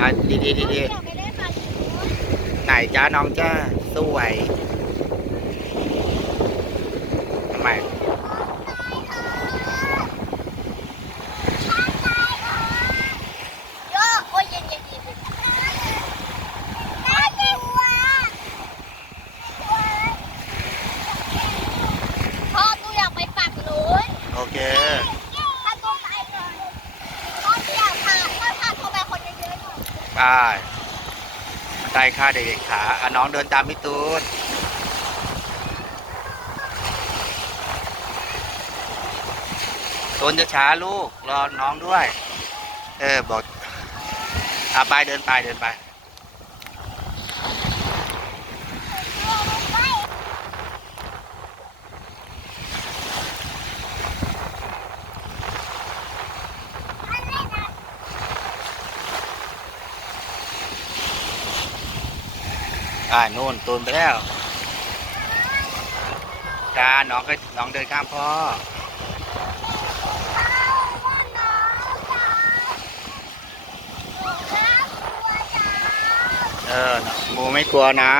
อ่ะดีดีดีดี อยากไปเล่นปลาหิน ไหนจ้าน้องจ้าสวยทำไม เยอะโอ้ยเย็ อะๆหน่อยไปได้ค่าเด็กๆขาอะน้องเดินตามพี่ตูนตูนจะช้าลูก รอน้องด้วย เออบอกอาไปเดินไปเดินไป อ่านู่นตูนไปแล้วจ้าน้องก็น้องเดินข้ามพ่อเออหมูไม่กลัวนะ